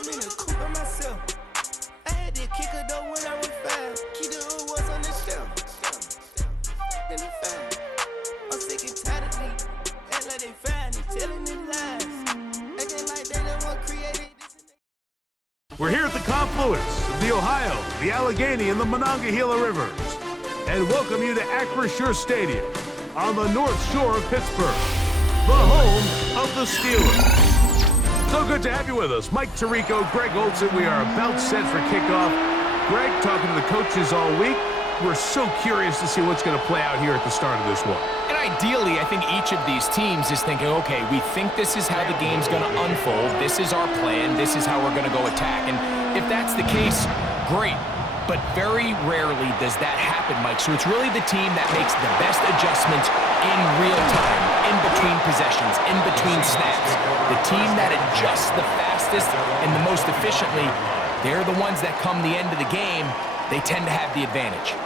I'm in the coupe by myself. I had to kick her though when I was 5. Keep the old ones on the shelf. In the 5. I'm sick and tired of me. Act like they find me, telling them lies. Acting like they the one created this. We're here at the confluence of the Ohio, the Allegheny, and the Monongahela Rivers, and welcome you to Acrisure Stadium on the North Shore of Pittsburgh, the home of the Steelers. So good to have you with us. Mike Tirico, Greg Olson. We are about set for kickoff. Greg, talking to the coaches all week. We're so curious to see what's going to play out here at the start of this one. And ideally, I think each of these teams is thinking, okay, we think this is how the game's going to unfold. This is our plan. This is how we're going to go attack. And if that's the case, great. But very rarely does that happen, Mike. So it's really the team that makes the best adjustments in real time, in between possessions, in between snaps. The team that adjusts the fastest and the most efficiently, they're the ones that come the end of the game, they tend to have the advantage.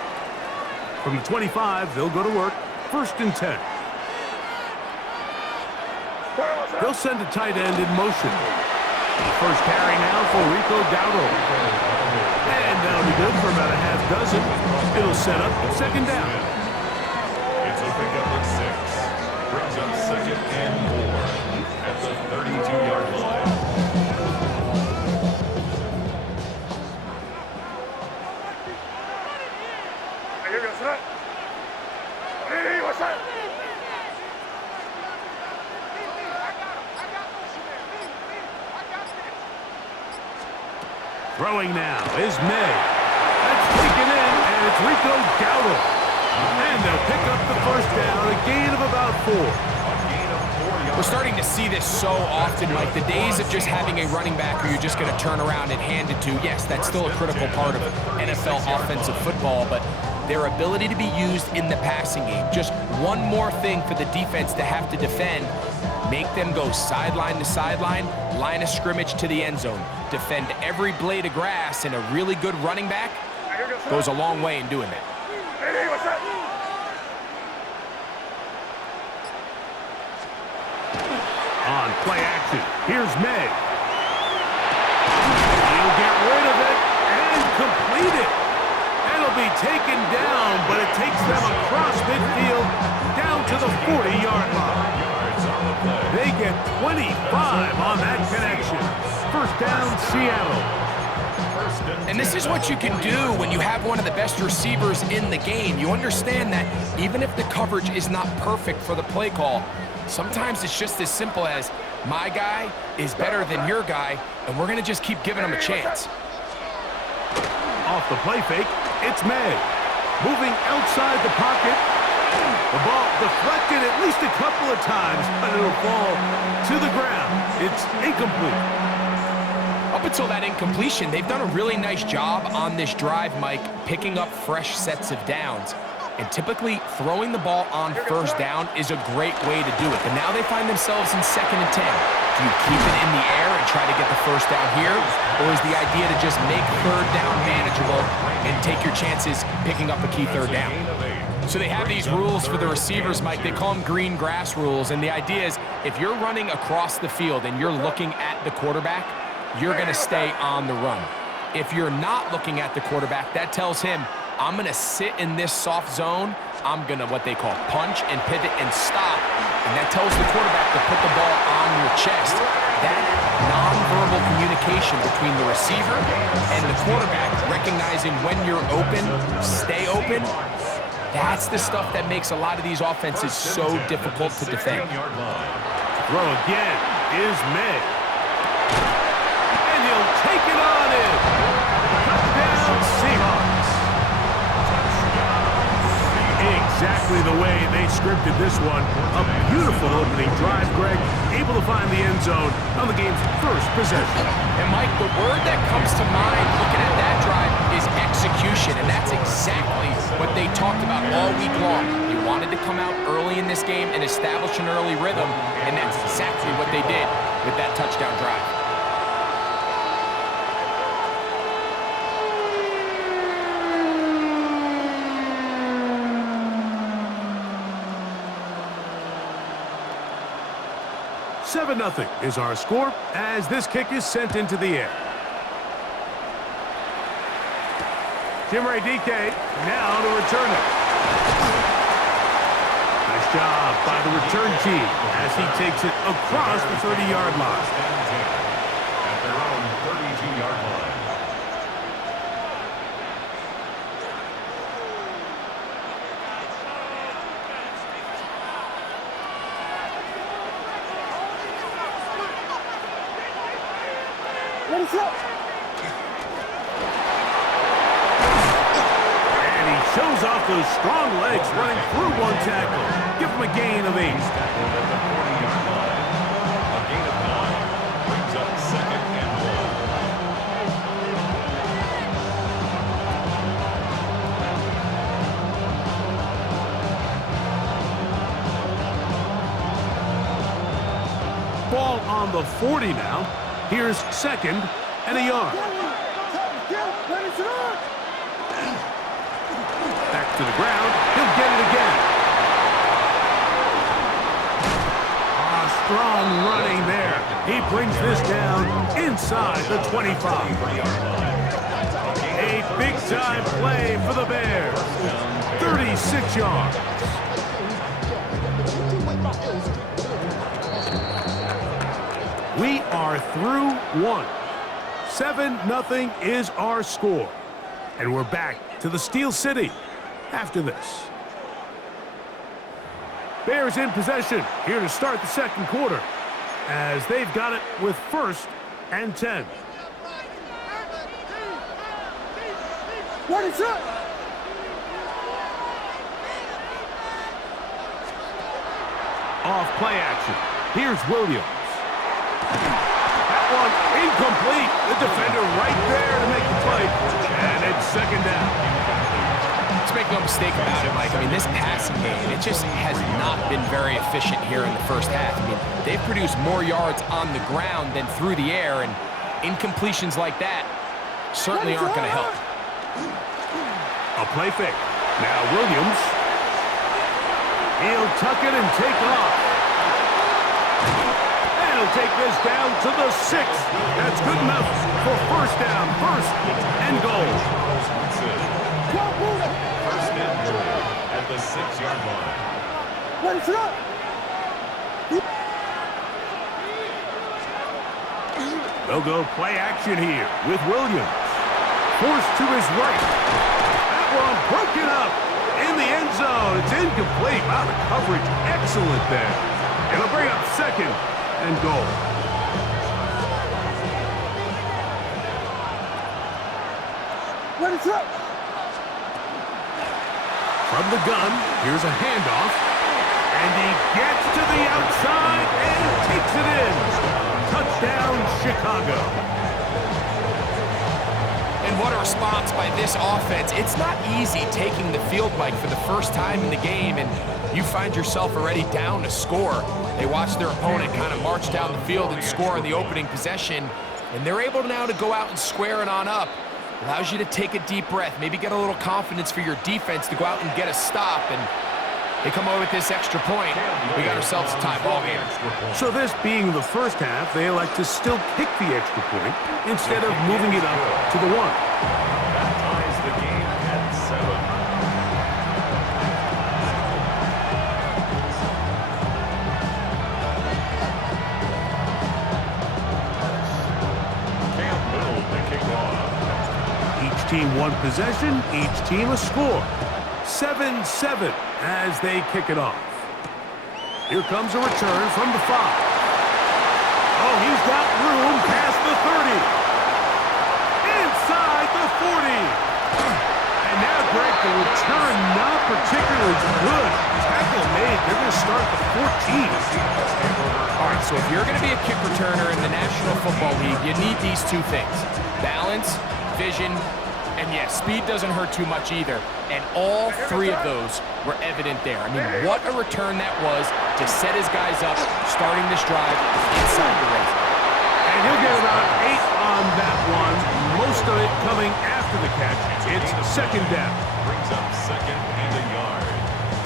From the 25, they'll go to work. 1st and 10. They'll send a tight end in motion. First carry now for Rico Dowdle. And that'll be good for about a half dozen. It'll set up 2nd down. It's a pickup of 6. Brings up 2nd and 4 at the 32-yard line. Throwing now is May. That's taken in, and it's Rico Dowdle. And they'll pick up the 1st down, a gain of about 4. We're starting to see this so often, Mike. The days of just having a running back who you're just going to turn around and hand it to, yes, that's still a critical part of NFL offensive football, but their ability to be used in the passing game. Just one more thing for the defense to have to defend. Make them go sideline to sideline, line of scrimmage to the end zone. Defend every blade of grass, and a really good running back goes a long way in doing that. On play action, here's May. He'll get rid of it and complete it. It'll be taken down, but it takes them across midfield down to the 40-yard line. They get 25 on that connection. 1st down, Seattle. And this is what you can do when you have one of the best receivers in the game. You understand that even if the coverage is not perfect for the play call, sometimes it's just as simple as my guy is better than your guy, and we're going to just keep giving him a chance. Off the play fake, it's May. Moving outside the pocket. The ball deflected at least a couple of times, but it'll fall to the ground. It's incomplete. Up until that incompletion, they've done a really nice job on this drive, Mike, picking up fresh sets of downs. And typically, throwing the ball on 1st down is a great way to do it. But now they find themselves in 2nd and 10. Do you keep it in the air and try to get the 1st down here? Or is the idea to just make 3rd down manageable and take your chances picking up a key 3rd down? So they have these rules for the receivers, Mike. They call them green grass rules. And the idea is if you're running across the field and you're looking at the quarterback, you're going to stay on the run. If you're not looking at the quarterback, that tells him, I'm going to sit in this soft zone. I'm going to what they call punch and pivot and stop. And that tells the quarterback to put the ball on your chest. That nonverbal communication between the receiver and the quarterback, recognizing when you're open, stay open, that's the stuff that makes a lot of these offenses so difficult to defend. Throw again is May. And he'll take it on in. Touchdown, Seahawks. Exactly the way they scripted this one. A beautiful opening drive, Greg. Able to find the end zone on the game's 1st possession. And Mike, the word that comes to mind looking at that drive is execution. And that's exactly what they talked about all week long. They wanted to come out early in this game and establish an early rhythm. And that's exactly what they did with that touchdown drive. Seven 7-0 is our score as this kick is sent into the air. Jimmy DK now to return it. Nice job by the return team as he takes it across the 30-yard line. At their own 32-yard line. And he shows off those strong legs running through one tackle. Give him a gain of 8. Tackled at the 40-yard line. A gain of 9 brings up 2nd and 1. Ball on the 40 now. Here's 2nd and a yard. Back to the ground. He'll get it again. Strong running there. He brings this down inside the 25. A big-time play for the Bears. 36 yards. We are through 1. 7-0 is our score. And we're back to the Steel City after this. Bears in possession here to start the second quarter as they've got it with 1st and 10. What is up? Off play action. Here's Williams. That one incomplete. The defender right there to make the play. And it's 2nd down. Let's make no mistake about it, Mike. I mean, this passing game, it just has not been very efficient here in the first half. I mean, they've produced more yards on the ground than through the air, and incompletions like that certainly aren't going to help. A play fake. Now Williams. He'll tuck it and take off. And he'll take this down to the 6. That's good enough for 1st down, 1st and goal. First and goal at the 6-yard line. They'll go play action here with Williams. Forced to his right. That one broken up in the end zone. It's incomplete. Wow, the coverage excellent there. It'll bring up 2nd and goal. From the gun, here's a handoff. And he gets to the outside and takes it in. Touchdown, Chicago. And what a response by this offense. It's not easy taking the field, Mike, for the first time in the game, and you find yourself already down a score. They watch their opponent kind of march down the field and score in the opening possession, and they're able now to go out and square it on up. Allows you to take a deep breath, maybe get a little confidence for your defense to go out and get a stop, and they come away with this extra point. We got ourselves a tie ball game. So this being the first half, they elect to still kick the extra point instead of moving it up to the 1. That ties the game at 7. Campbell to kick off. Each team one possession, each team a score. 7-7 as they kick it off. Here comes a return from the 5. Oh, he's got room past the 30. Inside the 40. And now, Greg, the return not particularly good. Tackle made. They're going to start the 14. All right, so if you're going to be a kick returner in the National Football League, you need these 2 things: balance, vision, and yes, speed doesn't hurt too much either. And all 3 of those were evident there. I mean, what a return that was to set his guys up, starting this drive inside the red zone. And he'll get about 8 on that one, most of it coming after the catch. It's 2nd down. Brings up 2nd and a yard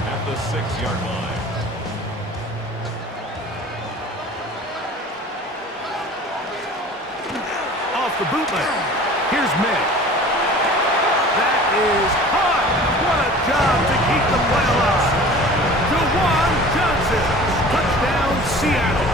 at the 6-yard line. Off the bootleg. Here's May. That is caught. What a job to keep the play alive. Juwan Johnson, touchdown Seattle.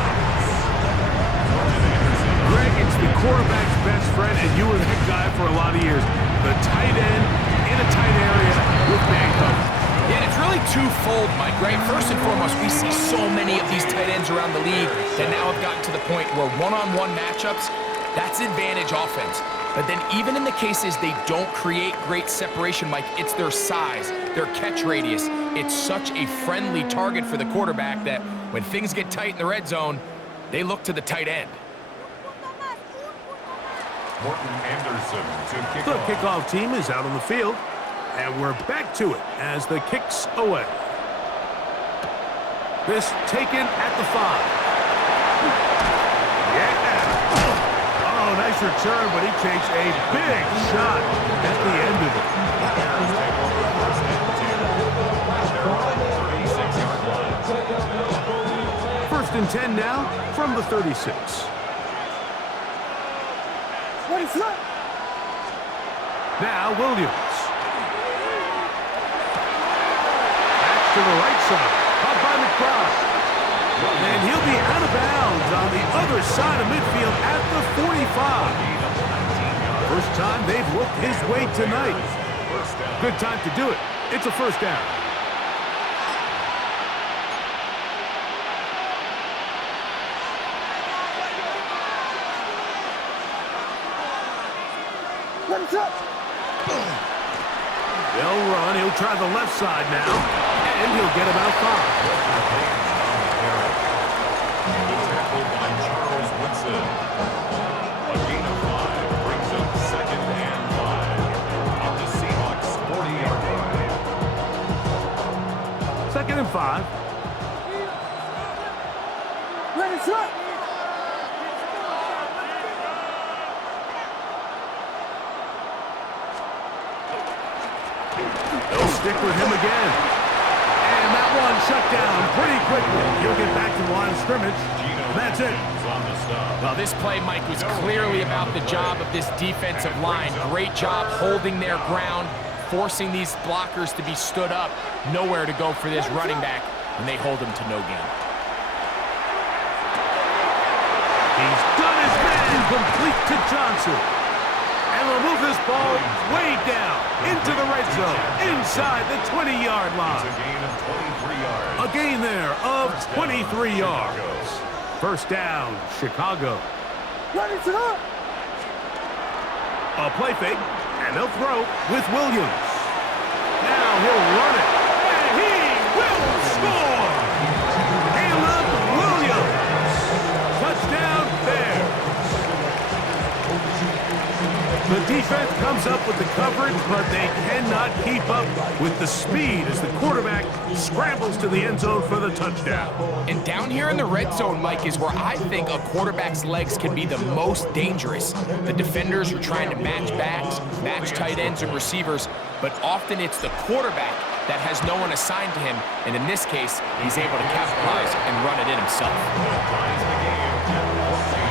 Greg, it's the quarterback's best friend, and you were that guy for a lot of years. The tight end in a tight area with man coverage. Yeah, and it's really twofold, Mike, right? First and foremost, we see so many of these tight ends around the league that now have gotten to the point where one-on-one matchups, that's advantage offense. But then even in the cases they don't create great separation, Mike, it's their size, their catch radius. It's such a friendly target for the quarterback that when things get tight in the red zone, they look to the tight end. Morton Anderson to kick The off. kickoff team is out on the field, and we're back to it as the kick's away. This taken at the 5. Yeah. Oh, nice return, but he takes a big shot at the end of it. Bears take over first and 10. They're on the 36-yard line. First and 10 now from the 36. Now Williams. Back to the right side. Caught by McBride. And he'll be out of bounds on the other side of midfield at the 45. First time they've looked his way tonight. Good time to do it. It's a first down. They'll run. He'll try the left side now. And he'll get about 5. The tackle by Charles Woodson. A gain of 5 brings up second and 5 on the Seahawks 40-yard line. Second and 5. They'll stick with him again. And that one shut down pretty quickly. He'll get back to the line of scrimmage. That's it. On the stop. Well, this play, Mike, was clearly about the job of this defensive line. Great job holding their ground, forcing these blockers to be stood up. Nowhere to go for this running back, and they hold him to no gain. He's done his man. Complete to Johnson. And they'll move this ball way down into the red zone, inside the 20-yard It's line. a gain of 23 yards. A gain there of 23 yards. First down, Chicago. A play fake, and they'll throw with Williams. Now he'll run it, and he will score! Caleb Williams. Touchdown Bears. The defense comes up with the coverage, but they cannot keep up with the speed as the quarterback scrambles to the end zone for the touchdown. And down here in the red zone, Mike, is where I think a quarterback's legs can be the most dangerous. The defenders are trying to match backs, match tight ends and receivers, but often it's the quarterback that has no one assigned to him, and in this case, he's able to capitalize and run it in himself. Ties the game at 14.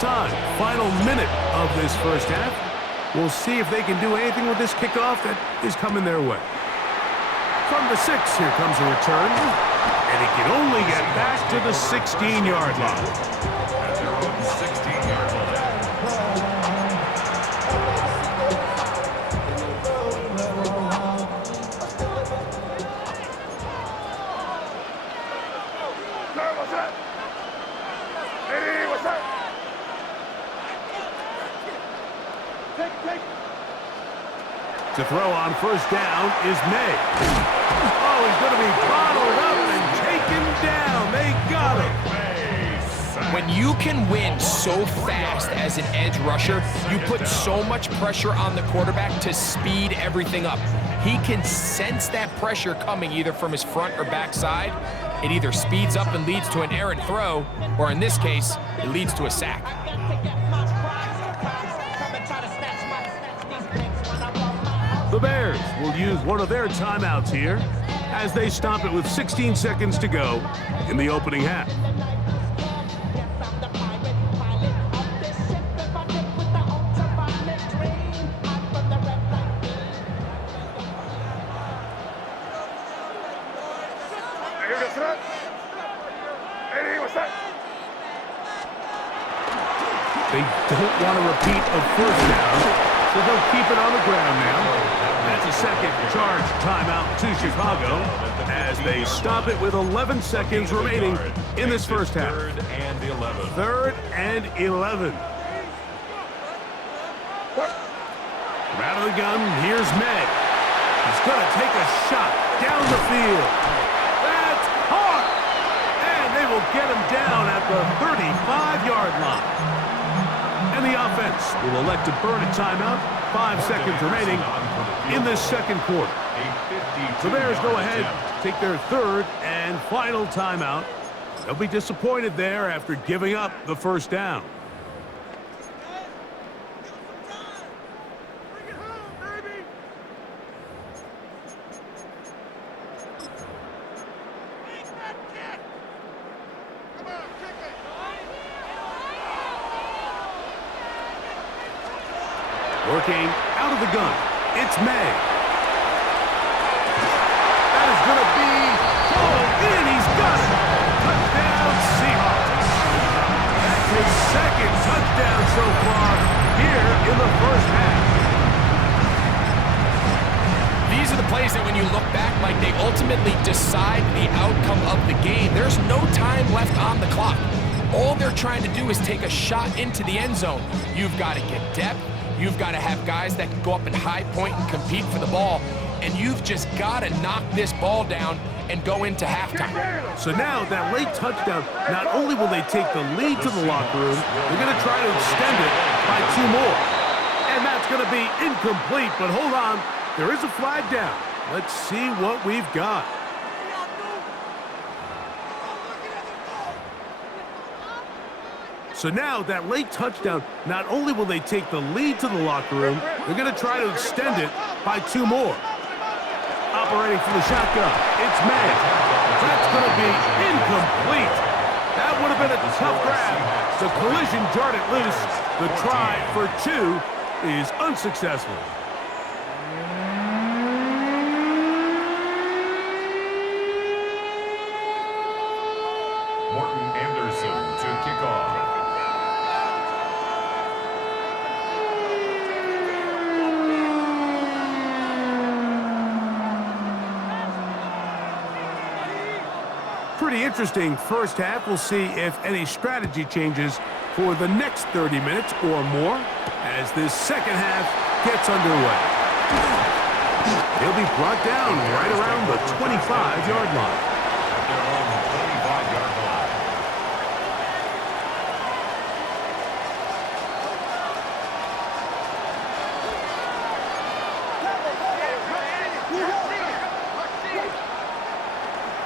Time. Final minute of this first half. We'll see if they can do anything with this kickoff that is coming their way. From the 6, here comes a return. And he can only get back to the 16-yard line. At their own 16-yard line. To throw on first down is May. Oh, he's going to be bottled up and taken down. They got him. When When you can win so fast as an edge rusher, you put so much pressure on the quarterback to speed everything up. He can sense that pressure coming either from his front or back side. It either speeds up and leads to an errant throw, or in this case, it leads to a sack. The Bears will use one of their timeouts here as they stop it with 16 seconds to go in the opening half. They don't want a repeat of first down, so they'll keep it on the ground now. That's a second charge timeout to Chicago as they stop it with 11 seconds remaining in this first half. Third and 11. Third and 11. From out of the gun, here's May. He's going to take a shot down the field. That's hard! And they will get him down at the 35-yard line. And the offense will elect to burn a timeout. 5 seconds remaining in this second quarter. The Bears go ahead, take their third and final timeout. They'll be disappointed there after giving up the first down. Working out of the gun, it's May. That is going to be pulled in. He's got it. Touchdown, Seahawks. That's his second touchdown so far here in the first half. These are the plays that when you look back, like they ultimately decide the outcome of the game. There's no time left on the clock. All they're trying to do is take a shot into the end zone. You've got to get depth. You've got to have guys that can go up and high point and compete for the ball. And you've just got to knock this ball down and go into halftime. So now that late touchdown, not only will they take the lead to the locker room, they're going to try to extend it by 2 more. And that's going to be incomplete, but hold on, there is a flag down. Let's see what we've got. So now that late touchdown, not only will they take the lead to the locker room, they're going to try to extend it by 2 more. Operating from the shotgun, it's May. That's going to be incomplete. That would have been a tough grab. The collision jarred it loose. The try for 2 is unsuccessful. Morton Anderson to kick off. Pretty interesting first half. We'll see if any strategy changes for the next 30 minutes or more as this second half gets underway. He'll be brought down right around the 25-yard line. Their own 25-yard line.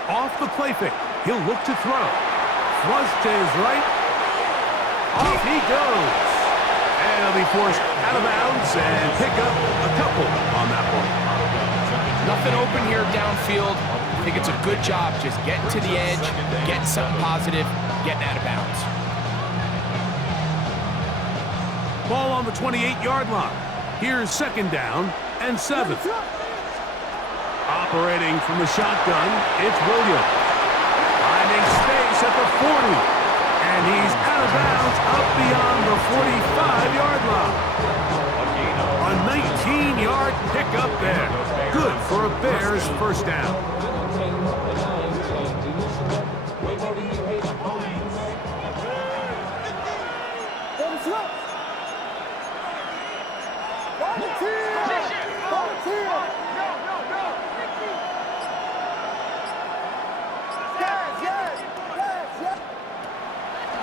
Off the play fake. He'll look to throw. Flush to his right. Off he goes. And he'll be forced out of bounds and pick up a couple on that one. Nothing open here downfield. I think it's a good job just getting to the edge, getting something positive, getting out of bounds. Ball on the 28-yard line. Here's second down and 7. Operating from the shotgun, it's Williams. Finding space at the 40. And he's out of bounds up beyond the 45-yard line. A 19-yard pickup there. Good for a Bears first down.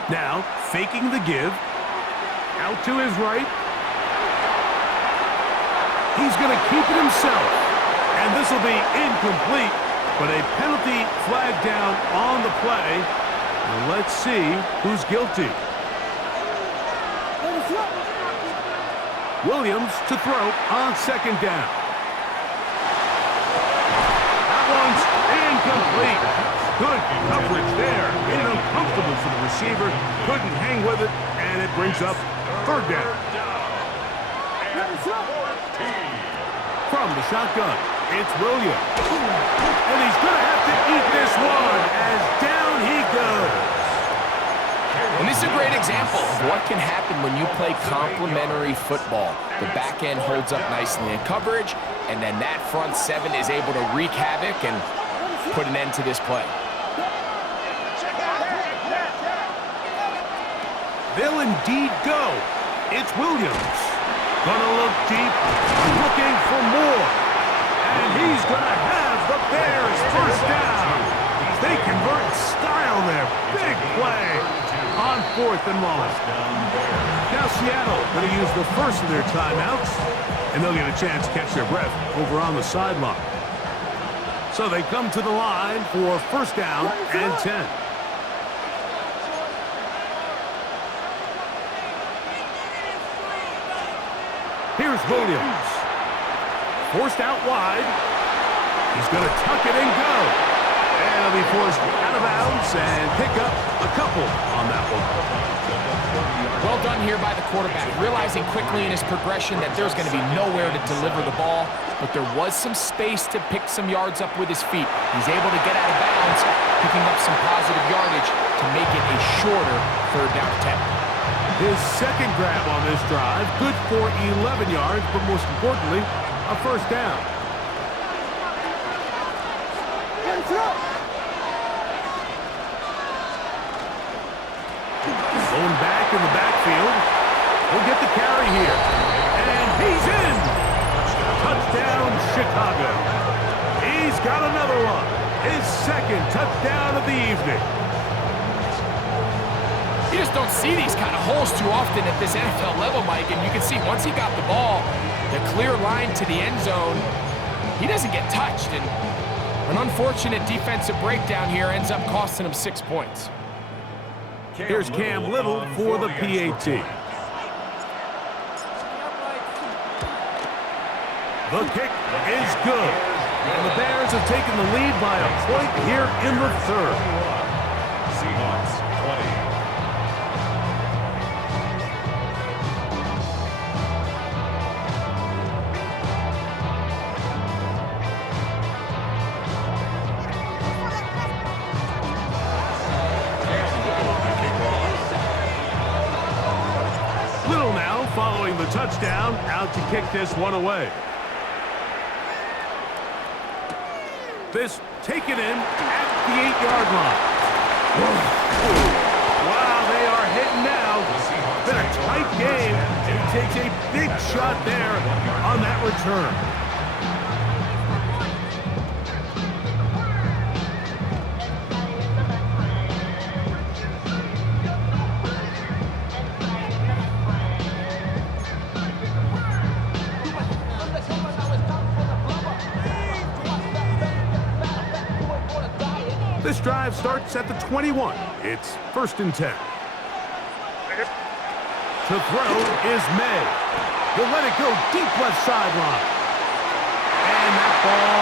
Now, faking the give. Out to his right. He's going to keep it himself. And this will be incomplete, but a penalty flag down on the play. And let's see who's guilty. Williams to throw on second down. That one's incomplete. Good coverage there. Made it uncomfortable for the receiver. Couldn't hang with it, and it brings up third down. From the shotgun, it's Williams. And he's going to have to eat this one as down he goes. And this is a great example of what can happen when you play complementary football. The back end holds up nicely in coverage, and then that front seven is able to wreak havoc and put an end to this play. They'll indeed go. It's Williams. Gonna look deep, looking for more. And he's gonna have the Bears first down. They convert in style there. Big play on 4th and long. Now Seattle going to use the first of their timeouts, and they'll get a chance to catch their breath over on the sideline. So they come to the line for first down and 10. Here's Williams. Forced out wide. He's going to tuck it and go. And he'll be forced out of bounds and pick up a couple on that one. Well done here by the quarterback, realizing quickly in his progression that there's going to be nowhere to deliver the ball, but there was some space to pick some yards up with his feet. He's able to get out of bounds, picking up some positive yardage to make it a shorter third down attempt. His second grab on this drive, good for 11 yards, but most importantly, a first down. Going back in the backfield. He'll get the carry here. And he's in! Touchdown, Chicago. He's got another one. His second touchdown of the evening. You just don't see these kind of holes too often at this NFL level, Mike, and you can see once he got the ball, the clear line to the end zone, he doesn't get touched, and an unfortunate defensive breakdown here ends up costing him 6 points. Here's Cam Little for the PAT. The kick is good. And the Bears have taken the lead by a point here in the third. Seahawks 20. Following the touchdown, out to kick this one away. This taken in at the 8-yard line. Wow, they are hitting now. It's been a tight game, and he takes a big shot there on that return. This drive starts at the 21. It's 1st and 10. To throw is May. He'll let it go deep left sideline. And that ball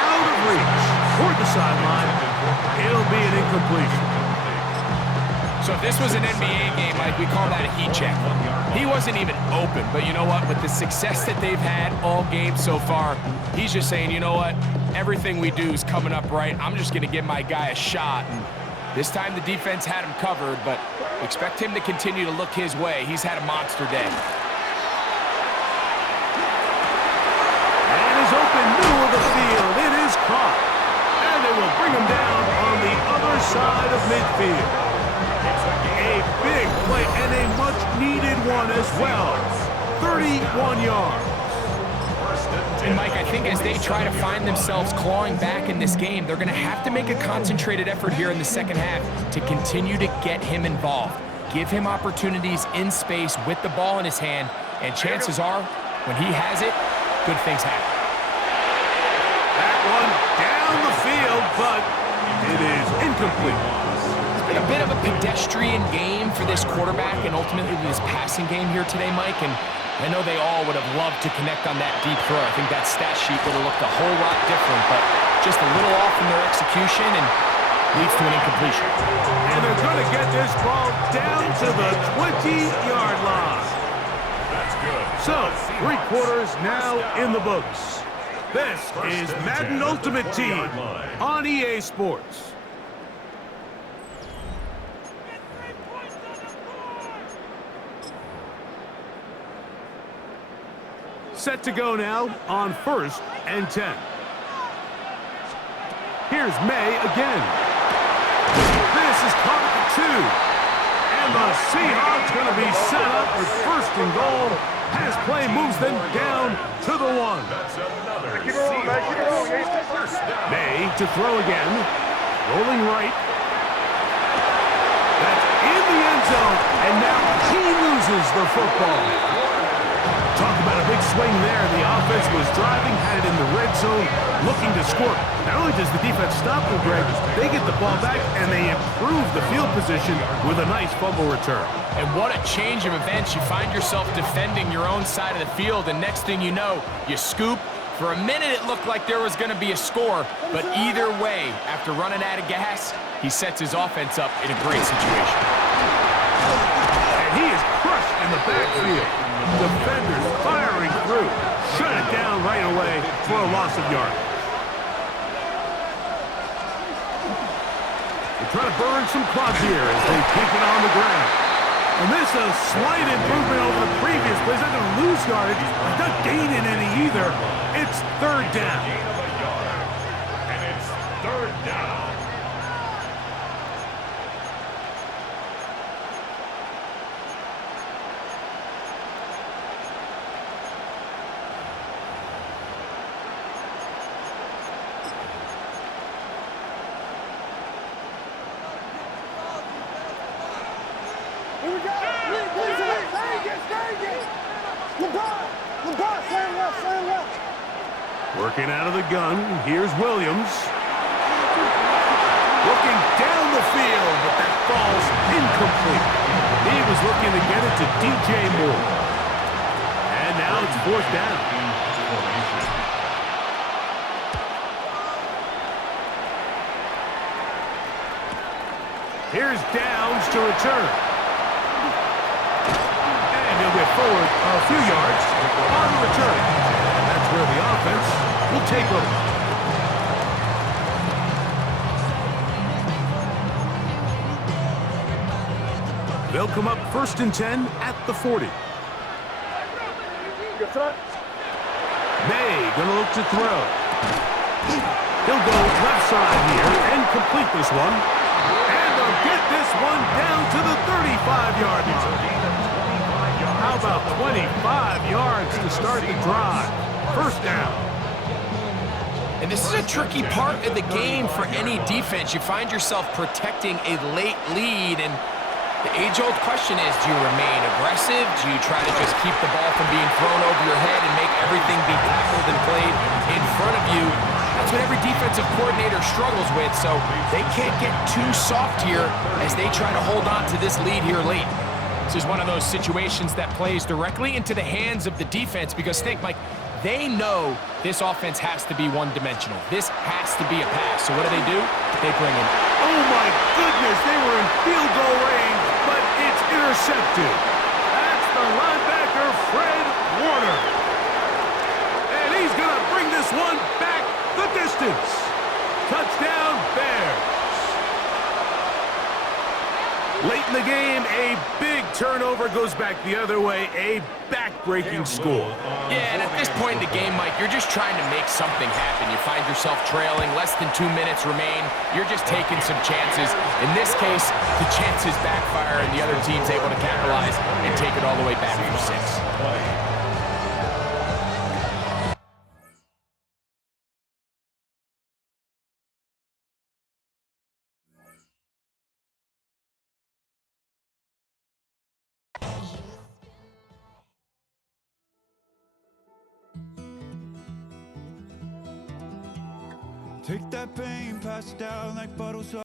out of reach toward the sideline. It'll be an incompletion. So if this was an NBA game, Mike, we call that a heat check. He wasn't even open, but you know what? With the success that they've had all game so far, he's just saying, you know what? Everything we do is coming up right. I'm just going to give my guy a shot. And this time the defense had him covered, but expect him to continue to look his way. He's had a monster day. And is open, middle of the field. It is caught. And they will bring him down on the other side of midfield. A big play and a much-needed one as well. 31 yards. And Mike, I think as they try to find themselves clawing back in this game, they're going to have to make a concentrated effort here in the second half to continue to get him involved. Give him opportunities in space with the ball in his hand, and chances are, when he has it, good things happen. That one down the field, but it is incomplete. It's been a bit of a pedestrian game for this quarterback and ultimately this passing game here today, Mike, and I know they all would have loved to connect on that deep throw. I think that stat sheet would have looked a whole lot different, but just a little off in their execution and leads to an incompletion. And they're going to get this ball down to the 20-yard line. That's good. So, 3 quarters now in the books. This is Madden Ultimate Team on EA Sports. Set to go now on 1st and 10. Here's May again. This is caught at the 2. And the Seahawks going to be set up with 1st and goal. Pass play moves them down to the 1. That's another Seahawks first down. May to throw again. Rolling right. That's in the end zone. And now he loses the football. Talk about a big swing there. The offense was driving, had it in the red zone, looking to score. Not only does the defense stop them, Greg, they get the ball back and they improve the field position with a nice fumble return. And what a change of events. You find yourself defending your own side of the field, and next thing you know, you scoop. For a minute, it looked like there was going to be a score, but either way, after running out of gas, he sets his offense up in a great situation. And he is crushed in the backfield. Defenders firing through. Shut it down right away for a loss of yardage. They try to burn some clock here as they keep it on the ground. And this is a slight improvement over the previous plays. Not going to lose yardage. He's not gaining any either. It's 3rd down. Gain of a yard. And it's 3rd down. Working out of the gun, here's Williams. Looking down the field, but that falls incomplete. He was looking to get it to DJ Moore. And now it's 4th down. Here's Downs to return. And he'll get forward a few yards on the return. And that's where the offense will take over. They'll come up 1st and 10 at the 40. May gonna look to throw. He'll go left side here and complete this one. And they'll get this one down to the 35-yard line. How about 25 yards to start the drive? 1st down. And this is a tricky part of the game for any defense. You find yourself protecting a late lead, and the age-old question is, do you remain aggressive? Do you try to just keep the ball from being thrown over your head and make everything be tackled and played in front of you? That's what every defensive coordinator struggles with, so they can't get too soft here as they try to hold on to this lead here late. This is one of those situations that plays directly into the hands of the defense because think, Mike, they know this offense has to be one-dimensional. This has to be a pass. So what do? They bring in. Oh, my goodness. They were in field goal range, but it's intercepted. That's the linebacker, Fred Warner. And he's going to bring this one back the distance. Touchdown, Bears. Late in the game, a big turnover goes back the other way, a back-breaking score. Yeah, and at this point in the game, Mike, you're just trying to make something happen. You find yourself trailing, less than 2 minutes remain. You're just taking some chances. In this case, the chances backfire, and the other team's able to capitalize and take it all the way back for 6. Take that pain, pass it down like bottles of